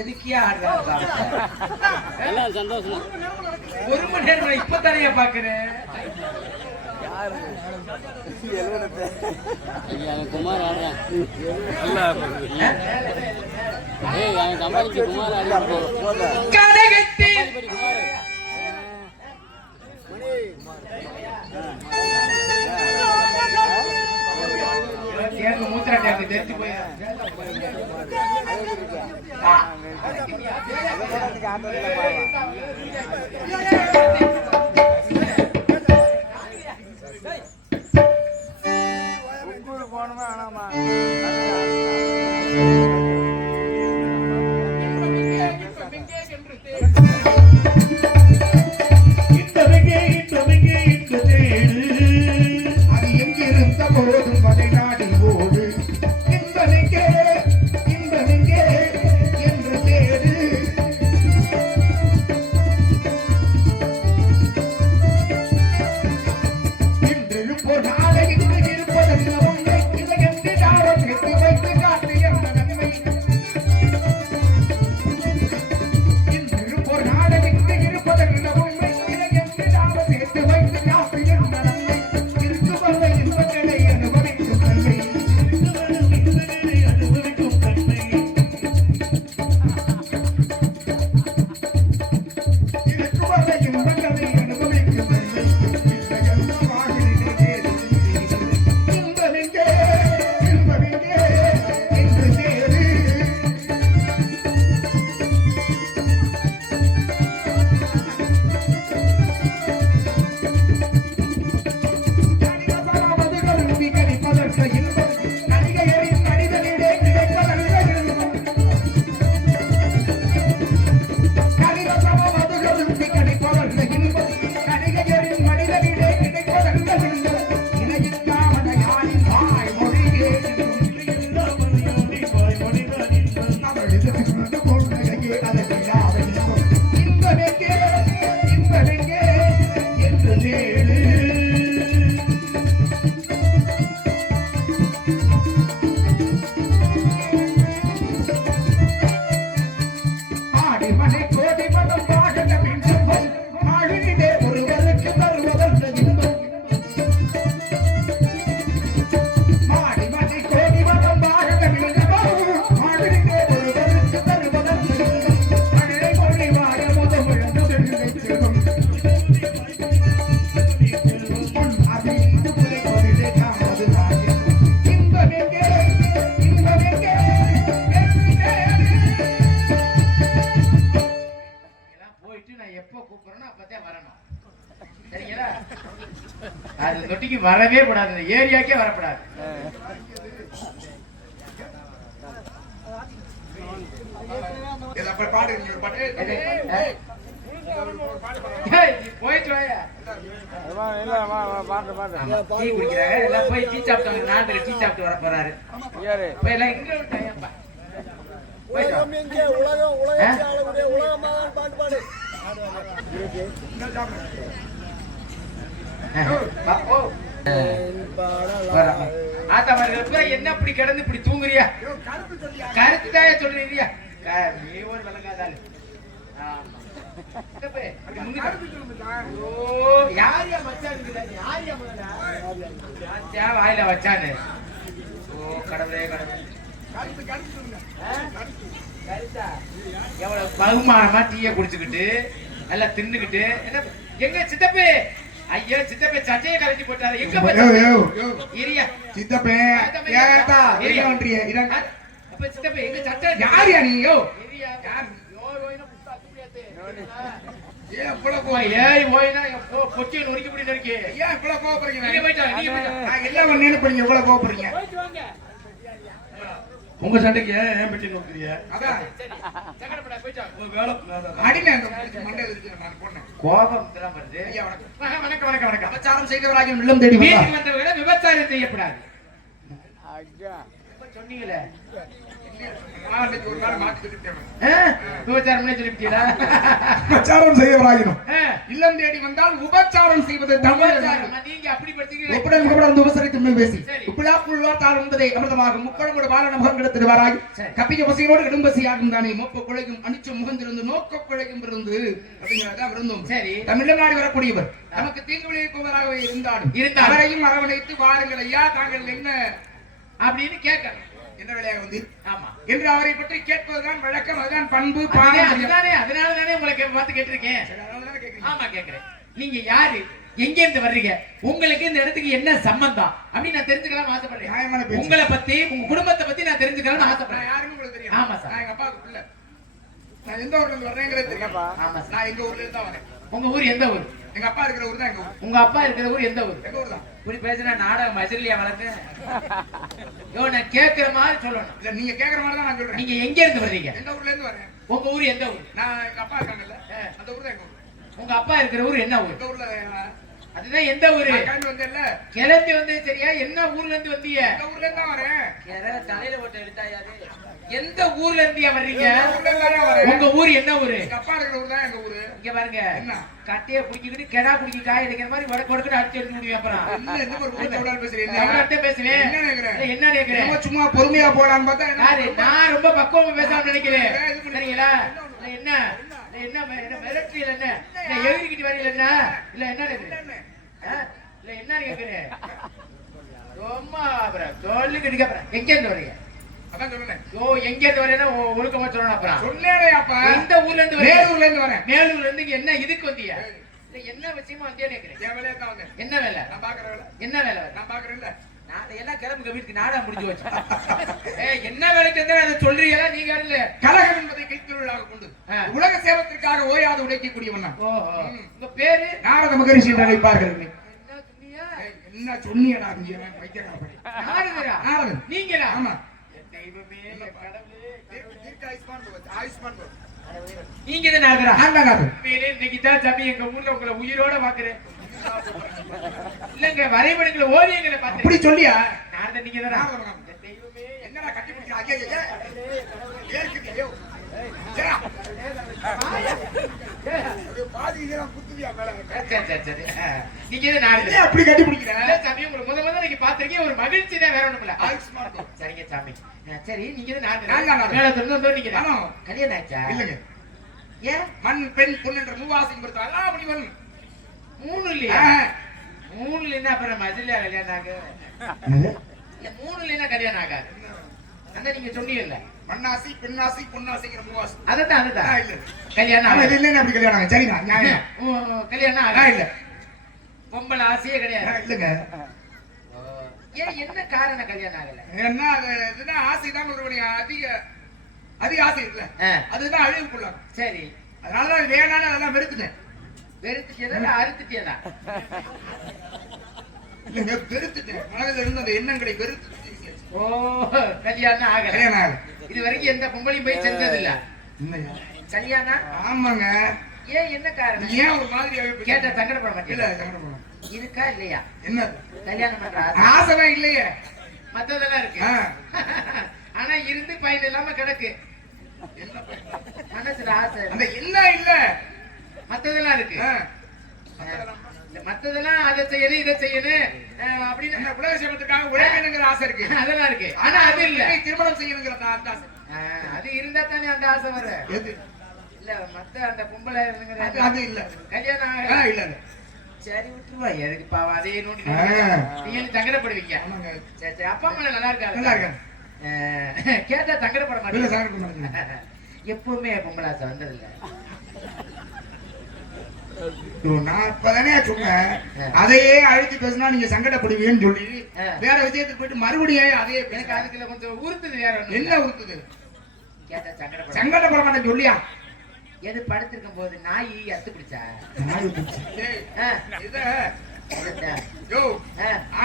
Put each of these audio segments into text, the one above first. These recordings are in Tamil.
எதுக்கியா ஆடுறாங்க சந்தோஷம். ஒரு மணி நேரம் இப்பதானே பாக்குறேன். குமார் ஆடுறான். குமார் மூத்திர டேங்க் தெரிஞ்சு போய் போனமா ஆனாமா அனுபவிக்கும் அது தொட்டிக்கு வரவே கூடாது, ஏரியாக்கே வரக்கூடாது. போயிட்டு போய் டீ சாப்பிட்டு நாட்டுக்கு டீ சாப்பிட்டு வர போறாரு. என்ன இப்படி கிடந்து இப்படி தூங்குறியா? கருத்து தாய சொல்றியா? நீ ஒரு விளங்காதாலு. வாயில வச்சானு. ஓ கடவுளே கடவுளே, எவ்வளவு பகுமானமா டீய குடிச்சுக்கிட்டு நல்லா தின்னுக்கிட்டு எங்க சித்தப்பு? ஐயோ சித்தப்பே சட்டையை கலட்டி போட்டாரு. எங்க சித்தப்பே அப்ப சித்தப்பே எங்க சட்டை யாரியா நீயோ? உங்க சண்டைக்கு ஏன் பெட்டி நோக்குறீங்க? கோபம் விபச்சாரம் செய்தவராக இல்லம் தேடி வந்தவர்களை விபச்சாரம் செய்யப்படாது சொன்னீங்களே. செய்யவராயினும் இல்லம் தேடி வந்தால் உபச்சாரம் செய்வது அமிர்தமாக முக்களோடு வாழ முகங்கெடுத்து வாராய் கப்பிக்க பசியோடு இடும்பசியாகும் தானே மொப்ப குழையும் அணிச்சு முகந்திருந்து நோக்க குழையும் இருந்து அப்படிங்கிறதான் இருந்தும் சரி தமிழ்நாடு வரக்கூடியவர் நமக்கு தீங்கு விளைவிப்பவராகவே இருந்தாலும் அவரையும் அரவணைத்து வாருங்கள் ஐயா தாங்கள் என்ன அப்படின்னு கேட்க என்ன வேலையாக வந்து ஆமா என்று அவரை பற்றி கேட்பதுதான் வழக்கம். அதுதான் பண்பு பாதை. அதனாலதானே உங்களை பார்த்து கேட்டிருக்கேன். ஆமா கேட்கிறேன். நீங்க யாரு, எங்க இருந்து வர்றீங்க, உங்களுக்கு இந்த இடத்துக்கு என்ன சம்பந்தம் அப்படின்னு நான் தெரிஞ்சுக்கலாம் ஆசைப்படுறேன். உங்களை பத்தி உங்க குடும்பத்தை பத்தி நான் தெரிஞ்சுக்கலாம்னு ஆசைப்படுறேன். யாருன்னு உங்களுக்கு தெரியும்? ஆமா சார், எங்க அப்பாவுக்கு பிள்ளை. நான் எந்த ஊர்ல இருந்து வர்றேங்கிறது தெரியும். ஆமா சார், நான் எங்க ஊர்ல இருந்து தான் வரேன். உங்க ஊர் எந்த ஊர்? எங்க அப்பா இருக்கிற ஊர் தான் எங்க ஊர். உங்க அப்பா இருக்கிற ஊர் எந்த ஊர்? எங்க ஊர் தான். இப்படி பேசினா நாடகம் மஜிலியா வளர்த்து நான் கேட்கிற மாதிரி சொல்லணும். இல்ல நீங்க கேட்கிற மாதிரி தான் நான் சொல்றேன். நீங்க எங்க இருந்து வர்றீங்க? எந்த ஊர்ல இருந்து வரேன். உங்க ஊர் எந்த ஊர்? நான் எங்க அப்பா இருக்காங்கல்ல அந்த ஊர் தான் எங்க ஊர். உங்க அப்பா இருக்கிற ஊர் என்ன ஊர்? எந்த ஊர்ல? அதுதான் எந்த ஊரு? கிளம்பி வந்தேன்ல. கிளம்பி வந்து சரியா? என்ன ஊர்ல இருந்து வந்தீங்க? எந்த ஊர்ல இருந்து தான் வரேன். தலையில போட்டு எடுத்தாயாது. எந்த ஊர்ல இருந்து வர்றீங்க? உங்க ஊர் என்ன ஊரு? எங்க அப்பா இருக்கிற ஊர் தான் எங்க ஊரு. இங்க பாருங்க, என்ன கட்டைய புடிக்கிட்டு கெடா புடிக்கி காய் அடிக்கிற மாதிரி வடக்கு வடக்கு அடிச்சு எடுத்து முடியும். அப்புறம் என்ன ஒரு ஊர்ல பேசுறீங்க? அவர்கிட்ட பேசுவேன். என்ன நினைக்கிறேன்? சும்மா பொறுமையா போலான்னு பார்த்தா நான் ரொம்ப பக்குவமா பேசாம நினைக்கிறேன். சரிங்களா? என்ன என்ன மிரட்டியல் என்ன எழுதிக்கிட்டு வரையில என்ன இல்ல என்ன இல்ல என்ன கேக்குறேன்? ரொம்ப அப்புறம் சொல்லிக்கிட்டு அப்புறம் எங்க இருந்து வரீங்க? அதான் சொல்லுங்க. ஓ எங்க இருந்து வரேன்னா ஒழுக்கமா சொல்லணும். அப்புறம் சொன்னேனே அப்பா இந்த ஊர்ல இருந்து வரேன். மேலூர்ல இருந்து வரேன். மேலூர்ல இருந்து என்ன இதுக்கு வந்தீங்க? என்ன விஷயமா வந்தே கேக்குறேன். என் வேலையா தான் வந்தேன். என்ன வேலை? நான் பாக்குற வேலை. என்ன வேலை? நான் பாக்குறேன்ல. நான் எல்லாம் கிளம்புங்க வீட்டுக்கு, நாடகம் முடிஞ்சு வச்சு. என்ன வேலைக்கு வந்தா அதை சொல்றீங்களா? நீங்க இல்ல கலகம் என்பதை கைத்தொழிலாக கொண்டு உலக சேவத்திற்காக ஓயாது உழைக்கக்கூடியவன். உங்க பேரு நாரத மகரிஷி என்று அழைப்பார்கள். என்ன சொன்னீங்கடா? நாரதன் நீங்களா? ஆமா. நீங்க இன்னைக்கு தான் சாமி எங்க ஊர்ல உங்களை உயிரோட பாக்குறேன். இல்லங்க வரைபடங்களை ஓவியங்களை பார்த்து அப்படி சொல்லியா? நாரதன் நீங்க தானா? என்னடா கட்டி பிடிச்சா? அப்படி கட்டி பிடிக்கிறேன் சாமி. உங்களுக்கு முதல்ல நீங்க பாத்திருக்கீங்க, ஒரு மகிழ்ச்சி தான், வேற ஒண்ணும் இல்ல. சரிங்க சாமி. சரி நீங்க கல்யாணம் ஆச்சா? இல்லங்க. ஏன் மண் பெண் பொண்ணு என்ற மூவாசியம் பொறுத்தவரை முடிவன் மூணு இல்லையா? மூணு இல்லைன்னா அப்புறம் மதுலையா கல்யாணம் ஆக? இல்ல மூணு இல்லைன்னா கல்யாணம் ஆகாது. அந்த நீங்க சொன்னீங்கல்ல மண்ணாசி பெண்ணாசி பொன்னாசிங்கிற மூவாசி. அதுதான் அதுதான் இல்ல கல்யாணம் இல்லைன்னா அப்படி கல்யாணம் ஆகும். சரிங்க நியாயம். கல்யாணம் ஆகா இல்ல. பொம்பளை ஆசையே கிடையாது. இல்லங்க. ஏன் என்ன காரணம் கல்யாணம் ஆகல? என்ன அதுதான் ஆசைதான் ஒருவனுடைய அதிக ஆசை இருக்குல்ல, அதுதான் அழிவுக்குள்ளாங்க. சரி அதனாலதான் வேணான்னு அதெல்லாம் வெறுத்துட்டேன். வெறுத்துட்டேதா அறுத்துட்டேதா? இல்லங்க வெறுத்துட்டேன். மனதில் இருந்து அந்த எண்ணங்களை வெறுத்து. ஓ கல்யாணம் ஆகல. இது வரைக்கும் எந்த பொம்பளையும் போய் செஞ்சது இல்ல. கல்யாணம்? ஆமாங்க. ஏன் என்ன காரணம்? ஏன் ஒரு மாதிரி கேட்ட சங்கடப்பட மாட்டேன். இல்ல சங்கடப்பட மாட்டேன். இருக்கா இல்லையா? என்ன கல்யாணம் பண்ற ஆசைதான் இல்லையே, மத்ததெல்லாம் இருக்கு. ஆனா இருந்து பயன் இல்லாம கிடக்கு. மனசுல ஆசை அந்த என்ன இல்ல, மத்ததெல்லாம் இருக்கு. மத்ததெல்லாம் அதை செய்யணும் இதை செய்யணும் அப்படின்னு உலக சேமத்துக்காக உழைக்கணுங்கிற ஆசை இருக்கு, அதெல்லாம் இருக்கு. ஆனா அது இல்ல, திருமணம் செய்யணுங்கிற அந்த ஆசை. அது இருந்தா தானே அந்த ஆசை வரும். இல்ல மத்த அந்த பொம்பளை அது இல்ல, கல்யாணம் இல்ல. சரி விட்டுருவா, எதுக்கு பாவம் அதே நோண்டி நீங்க சங்கடப்படுவீங்க. சரி சரி, அப்பா அம்மா நல்லா இருக்காங்க? நல்லா இருக்காங்க. கேட்டா சங்கடப்பட மாட்டேன். எப்பவுமே பொம்பளை ஆசை வந்ததில்லை. நான் இப்பதானே சொன்னேன், அதையே அழுத்தி பேசினா நீங்க சங்கடப்படுவீங்கன்னு சொல்லி வேற விஷயத்துக்கு போயிட்டு மறுபடியும் அதே. எனக்கு அதுக்குள்ள கொஞ்சம் உறுத்துது. வேற என்ன உறுத்துது? கேட்டா சங்கடப்பட மாட்டேன் சொல்லியா? எது படுத்திருக்கும் போது நாய் அத்து பிடிச்சா?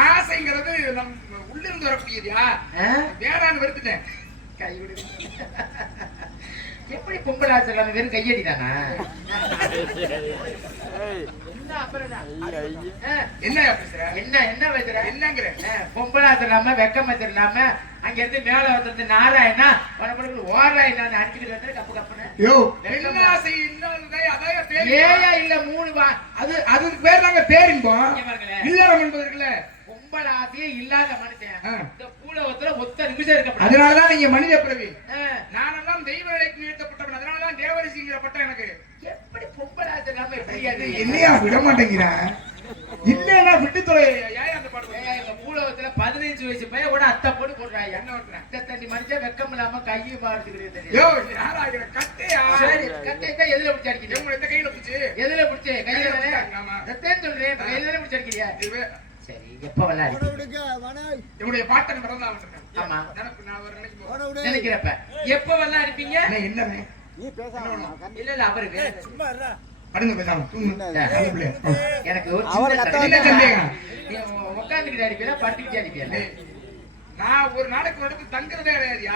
ஆசைங்கிறது நம் உள்ள இருந்து வரக்கூடியதா? வேறான்னு வெறுத்துட்டேன். கை விடு. எப்படி பொம்பளை ஆசை இல்லாம வெறும் கையடி தானா? பொம்பளை ஆசை இல்லாம வெக்கம் வச்சிடலாம அங்க இருந்து மேல வந்து நாராயணா ஓராயினா அடிச்சுக்கிட்டு வந்து கப்பு கப்புன்னு இல்ல 3 வா. அது அதுக்கு பேர் நாங்க பேரின்போம் இல்லறம் என்பதற்குல. பொம்பளை ஆசையே இல்லாத மனுஷன் இந்த பூலோகத்துல ஒத்த நிமிஷம் இருக்க. அதனாலதான் நீங்க மனித பிறவி, நானெல்லாம் தெய்வ நிலைக்கு நிறுத்தப்பட்டவன். அதனாலதான் தேவரிசிங்கிற பட்டம் எனக்கு. எப்படி பொம்பளை ஆசை இல்லாம எப்படி என்னையா விட மாட்டேங்கிறேன்? இல்லன்னா விட்டு தொலை. அந்த பாட்டு பூலோகத்துல 15 வயசு பையன் கூட அத்தை போட்டு போடுறாங்க. என்ன பண்றேன்? தண்ணி மனுஷா வெக்கம் இல்லாம கையை பார்த்துக்கிறேன். கட்டையா எதுல பிடிச்சி அடிக்கிறீங்க? எந்த கையில பிடிச்சி? எதுல பிடிச்சி? கையில சொல்றேன். கையில பிடிச்சி அடிக்கிறியா? சரி, எப்ப என்னுடைய பாட்டன் பிறந்தா ஆமா நினைக்கிறப்ப எப்ப வெள்ளம் அடிப்பீங்க? என்ன இல்ல இல்ல அவருக்கு எனக்கு உட்காந்துக்கிட்டு அடிப்பீங்க படுத்துக்கிட்டு அடிப்பீங்க. நான் ஒரு நாளைக்கு ஒரு இடத்துக்கு தங்குறதே கிடையாதுயா.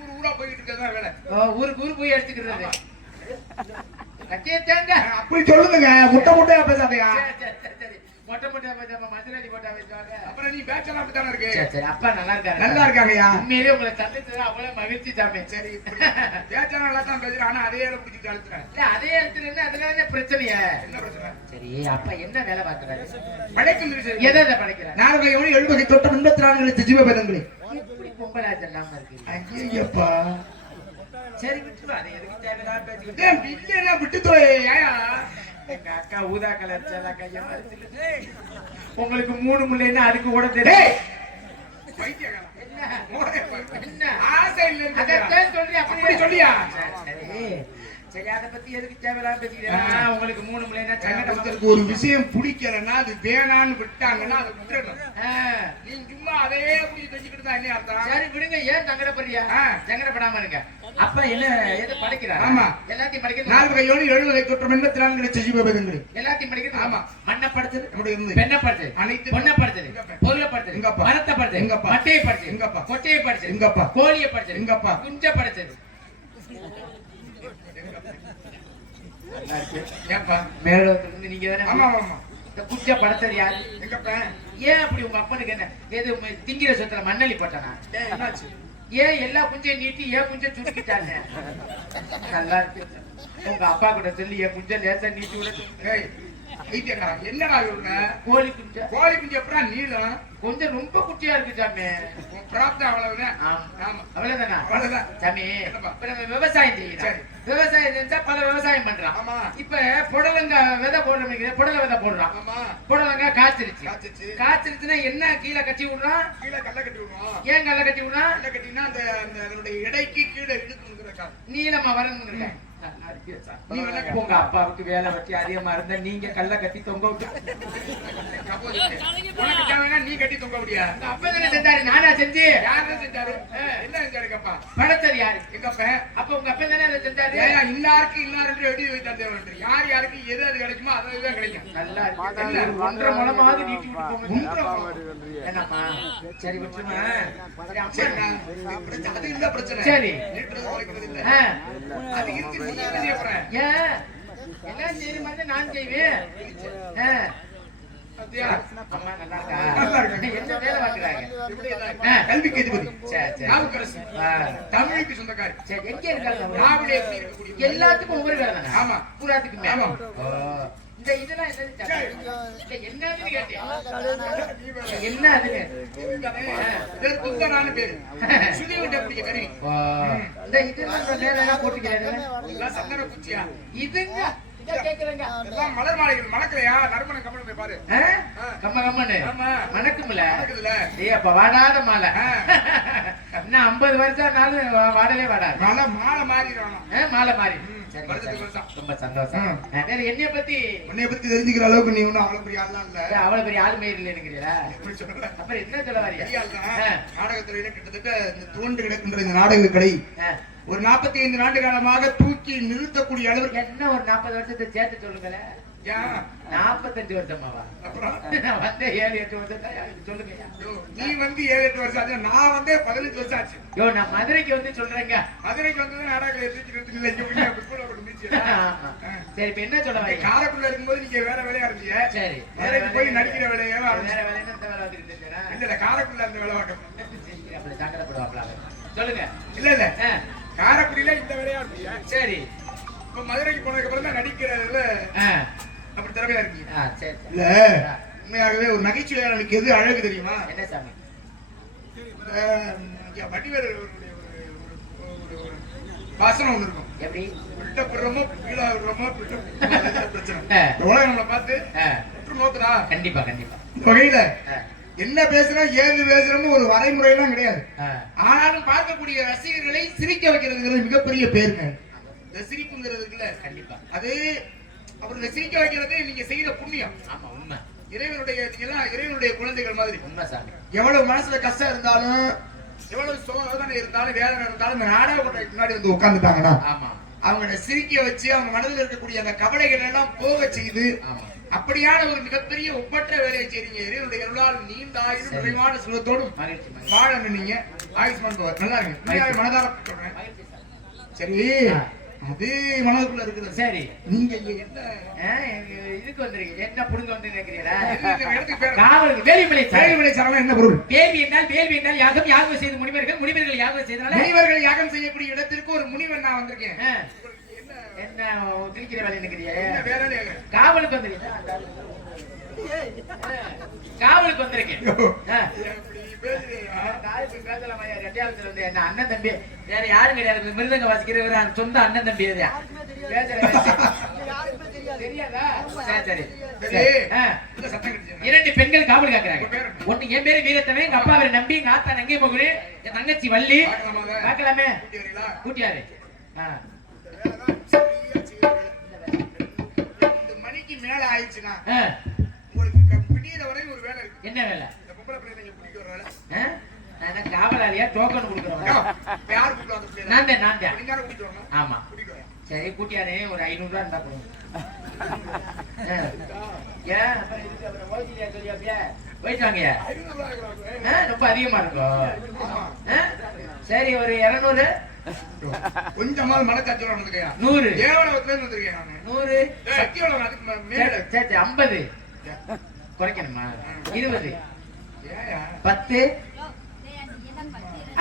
ஊர் ஊரா போயிட்டு இருக்கதா வேலை. ஊருக்கு ஊர் போய் அடிச்சுக்கிறது. அப்படி சொல்லுங்க, முட்டை முட்டையா பேசாதையா? மொட்டை மொட்டையா பேசாம மதுரை போட்டா பேசுவாங்க. அப்புறம் நீ பேச்சலாம் அப்படித்தானே இருக்கு. சரி அப்பா நல்லா இருக்காங்க. நல்லா இருக்காங்கய்யா. உண்மையிலேயே உங்களை சந்திச்சது அவ்வளவு மகிழ்ச்சி சாமி. சரி பேச்சலாம் நல்லா தான் பேசுறேன். ஆனா அதே இடம் பிடிச்சிட்டு அழுத்துறேன். இல்ல அதே இடத்துல இருந்து அதனால பிரச்சனையா? என்ன பிரச்சனை? சரி அப்பா என்ன வேலை பார்க்கறாரு? படைக்கும் விஷயம் எதை படைக்கிறார்? 4 தொட்ட 84 ஜீவபதங்களே. எப்படி பொம்பளை ஆசை இல்லாம இருக்கு? ஐயப்பா சரி விட்டுவா. அதை எதுக்கு தேவையில்லாம பேசிக்கிட்டு இல்லைன்னா விட்டு தோயா. எங்க அக்கா ஊதா கலர் சேலா கைய மறைச்சிட்டு உங்களுக்கு 3 முல்லைன்னா அதுக்கு கூட தெரியும். சரி அதை பத்தி எதுக்கு தேவையில்லாம பேசிக்கிறேன்? உங்களுக்கு 3 முல்லைன்னா சங்கடத்துக்கு ஒரு விஷயம் பிடிக்கலன்னா அது வேணான்னு விட்டாங்கன்னா அதை விட்டுறணும். நீங்க சும்மா அதே புடி செஞ்சுக்கிட்டு தான் என்ன அர்த்தம்? சரி விடுங்க, ஏன் சங்கடப்படுறியா? சங்கடப்படாம இருக்க. அப்ப என்ன எது படைக்கிறார்? ஆமா எல்லாத்தையும் படைக்கிறது. 4 கையோடு 70 தொற்றம் 84 ஜீவபதங்கள் எல்லாத்தையும் படைக்கிறது. ஆமா மண்ணை படைச்சது, பெண்ணை படைச்சது, அனைத்து பொண்ணை படைச்சது, பொருளை படைச்சது, எங்கப்பா மரத்தை படைச்சது, எங்கப்பா மட்டையை படைச்சது, எங்கப்பா கொட்டையை படைச்சது, எங்கப்பா கோழியை படைச்சது, எங்கப்பா குஞ்சை படைச்சது. ஏப்பா மேலோத்துல இருந்து நீங்க தானே? ஆமா ஆமா. இந்த குஞ்சை படைச்சது யாரு? எங்கப்பா. ஏன் அப்படி உங்க அப்பனுக்கு என்ன எது திங்கிற சொத்துல மண்ணலி போட்டானா? என்னாச்சு? ஏன் எல்லா குஞ்சையும் நீட்டி ஏன் குஞ்சை சுருக்கிட்டாங்க? நல்லா இருக்கு. உங்க அப்பா கூட சொல்லி என் குஞ்சை லேசா நீட்டி விட. என்னடா கோழி குஞ்சு? கோழி குஞ்சு எப்படா நீளம்? கொஞ்சம் ரொம்ப குட்டியா இருக்கு சாமி. பிராப்தம் அவ்வளவுதான். அவ்வளவுதானா? அவ்வளவுதான் சாமி. இப்ப நம்ம விவசாயம் செய்யறோம். விவசாயம் செஞ்சா பல விவசாயம் பண்றான். ஆமா. இப்ப புடலங்க விதை போடுறோம். புடல விதை போடுறான். ஆமா. புடலங்க காய்ச்சிருச்சு. காய்ச்சிருச்சுன்னா என்ன கீழே கட்டி விடுறான்? கீழே கல்ல கட்டி விடுறான். ஏன் கல்ல கட்டி விடுறான்? கல்ல கட்டினா அந்த அதனுடைய எடைக்கு கீழே இழுக்குங்கிறதுக்காக நீளமா வரணுங்கிறதுக்காக. நீ வேணா உங்க அப்பாவுக்கு வேலை வச்சு அதிகமா இருந்தா நீங்க கல்ல கட்டி தொங்க விட்டு உனக்கு தேவைன்னா நீ கட்டி தொங்க முடியா? உங்க அப்பா தானே செஞ்சாரு, நானா செஞ்சு? யாரும் செஞ்சாரு? என்ன செஞ்சாரு அப்பா? படைச்சது யாரு? எங்க அப்பா. அப்ப உங்க அப்பா தானே அதை செஞ்சாரு. இன்னாருக்கு இன்னாருக்கு எழுதி வைத்தா தேவை. யார் யாருக்கு எது அது கிடைக்குமோ அதுதான் கிடைக்கும். நல்லா இருக்கு. ஒன்றரை முழமாவது நீட்டி விட்டு போங்க. என்னம்மா சரி விட்டுருமா? அது இல்ல பிரச்சனை. சரி அது இருக்கு. நீ என்ன செய்ய போற? ஏன் எல்லாம் செய்யற மாதிரி நான் செய்வேன். அம்மா நல்லா இருக்கா? நல்லா இருக்கு. என்ன வேலை பாக்குறாங்க? கல்விக்கு எதிபதி. சரி சரி. நாவுக்கரசு. தமிழுக்கு சொந்தக்காரி. சரி எங்க இருக்காங்க? நாவிலே இருக்கக்கூடிய எல்லாத்துக்கும் ஒவ்வொரு வேலை தானே? ஆமா. பூராத்துக்குமே. ஆமா. இந்த இதெல்லாம் என்னதுன்னு கேட்டேன். என்ன அதுன்னு? பேர் குந்தனான்னு பேரு. சுதி விடக்கூடிய கருவி. இந்த இதெல்லாம் மேல போட்டுக்கிறாரு. எல்லாம் சந்தன குச்சியா? இதுங்க இத கேக்குறேங்க. எல்லாம் மலர் மாலைகள் மணக்கலையா? நறுமணம் கமலம் போய் பாரு. கம்ம கம்மனு மணக்கும்ல. மணக்குதுல. ஏய் அப்ப வாடாத மாலை. இன்னும் 50 வருஷம்னாலும் வாடலே வாடாது. மாலை மாறிடுவானா? மாலை மாறி. ரொம்ப சந்தோஷம். வேற என்னைய பத்தி உன்னைய பத்தி தெரிஞ்சுக்கிற அளவுக்கு நீ ஒன்னும் அவ்வளவு பெரிய ஆள்லாம் இல்ல. அவ்வளவு பெரிய ஆள் மேல இல்லைங்கிறீங்களா? அப்புறம் என்ன சொல்ல வரீங்க? நாடகத்துறையில கிட்டத்தட்ட இந்த தோண்டு கிடக்கின்ற இந்த நாடக கடை ஒரு 45 ஆண்டு காலமாக தூக்கி நிறுத்தக்கூடிய அளவுக்கு. என்ன ஒரு 40 வருஷத்தை சேர்த்து சொல்லுங்களேன். 45 வருஷமாவா? அப்புறம் வந்து 7-8 வருஷம் சொல்லுங்க. நீ வந்து 7-8 வருஷம் ஆச்சு. நான் வந்து 15 வருஷம் ஆச்சு. யோ நான் மதுரைக்கு வந்து சொல்றேங்க. மதுரைக்கு வந்து நாடகம் எதிர்த்து சரி இப்ப என்ன சொல்ல வரீங்க? காரைக்குள்ள இருக்கும்போது நீங்க வேற வேலையா இருந்தீங்க. சரி மதுரைக்கு போய் நடிக்கிற வேலையா? வேற வேலைன்னா இந்த வேலை வந்துட்டு இல்ல காரைக்குள்ள அந்த வேலை பார்க்க அப்படி சங்கடப்படுவாங்களா? சொல்லுங்க. இல்ல இல்ல காரைக்குடியில இந்த வேலையா இருந்தீங்க. சரி இப்ப மதுரைக்கு போனதுக்கு அப்புறம் தான் நடிக்கிறதுல அப்படி திறமையா இருக்கீங்க. சரி இல்ல உண்மையாகவே ஒரு நகைச்சுவையாளனுக்கு எது அழகு தெரியுமா? என்ன சாமி? வடிவேலு வாசனம் ஒண்ணு இருக்கும். எப்படி? பிட்ட பிறமோ கீழே விடுறோமோ பிரச்சனை. உலகம் நம்மளை பார்த்து நோக்குதா? கண்டிப்பா கண்டிப்பா. வகையில என்ன பேசுறோம் ஏது பேசுறோம்னு ஒரு வரைமுறையெல்லாம் கிடையாது. ஆனாலும் பார்க்கக்கூடிய ரசிகர்களை சிரிக்க வைக்கிறதுங்கிறது மிகப்பெரிய பேருங்க. இந்த சிரிப்புங்கிறது இருக்குல்ல, கண்டிப்பா அது அவர்களை சிரிக்க வைக்கிறது நீங்க செய்யற புண்ணியம். ஆமா உண்மை. இறைவனுடைய குழந்தைகள் மாதிரி. உண்மை சாமி. எவ்வளவு மனசுல கஷ்டம் இருந்தாலும் எவ்வளவு சோதனை இருந்தாலும் வேதனை இருந்தாலும் இந்த நாடக கொட்டைக்கு முன்னாடி வந்து உட்கார்ந்துட்டாங்கன்னா அவங்கள சிரிக்க வச்சு அவங்க மனதில் இருக்கக்கூடிய அந்த கவலைகள் எல்லாம் போக செய்து அப்படியான ஒரு மிகப்பெரிய ஒப்பற்ற வேலையை செய்றீங்க. இறைவனுடைய அருளால் நீண்ட ஆயுள் நிறைவான சுகத்தோடும் வாழ நீங்க ஆயுஷ்மான் பவர். நல்லா இருக்கு. மனதார சொல்றேன். சரி அது மனதுக்குள்ள இருக்குது. சரி நீங்க என்ன இதுக்கு வந்திருக்கீங்க? என்ன புடுங்க வந்து நினைக்கிறீங்களா? வேலிமலை சரணம் என்ன பொருள்? வேள்வி என்றால் யாகம். யாகம் செய்த முனிவர்கள். முனிவர்கள் யாகம் செய்தனால முனிவர்கள் யாகம் செய்யக்கூடிய இடத்திற்கு ஒரு முனிவன் நான் வந்திருக்கேன். என்ன கிழிக்கிற வேலை நினைக்கிறீங்க? காவலுக்கு வந்திருக்கீங்க. காவலுக்கு வந்திருக்கேன். அண்ணன் தம்பி வேற யாரும் கிடையாது. மிருதங்க வாசிக்கிற சொந்த அண்ணன் தம்பி தெரியாதா? சரி 2 பெண்கள் காவல் காக்குறாங்க. ஒண்ணு என் பேரு வீரத்தவன். எங்க அப்பா அவரை நம்பி எங்க ஆத்தா நங்கை மகுடு என் தங்கச்சி வள்ளி. பாக்கலாமே கூட்டியாரு. மணிக்கு மேல ஆயிடுச்சுன்னா ஒரு வேலை இருக்கு. என்ன வேலை? காவலாளியா டோக்கன் கொடுக்குறவங்க. நான் ஆமா சரி கூட்டியாரே ஒரு 500 ரூபா இருந்தா போதும். போயிட்டு வாங்க. ரொம்ப அதிகமா இருக்கும். சரி ஒரு 200. கொஞ்சமா மனக்காட்சி 100 100 50 குறைக்கணுமா? 20 10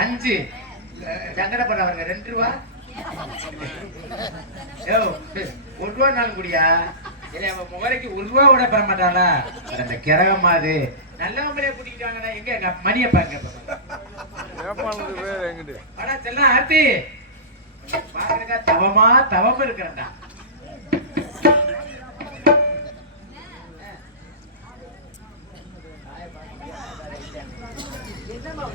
5 சங்கடப்படுறவங்க 2 ரூபா. 1 ரூபா நாளும் கூடியா? இல்ல அவன் முகரைக்கு 1 ரூபா கூட பெற மாட்டாளா? அந்த கிரகமா அது நல்லவங்களே கூட்டிக்கிட்டாங்கன்னா எங்க மணியை பாக்க செல்லாம் ஆர்த்தி பாருங்க. தவமா இருக்கிறேன்டா. என்னமா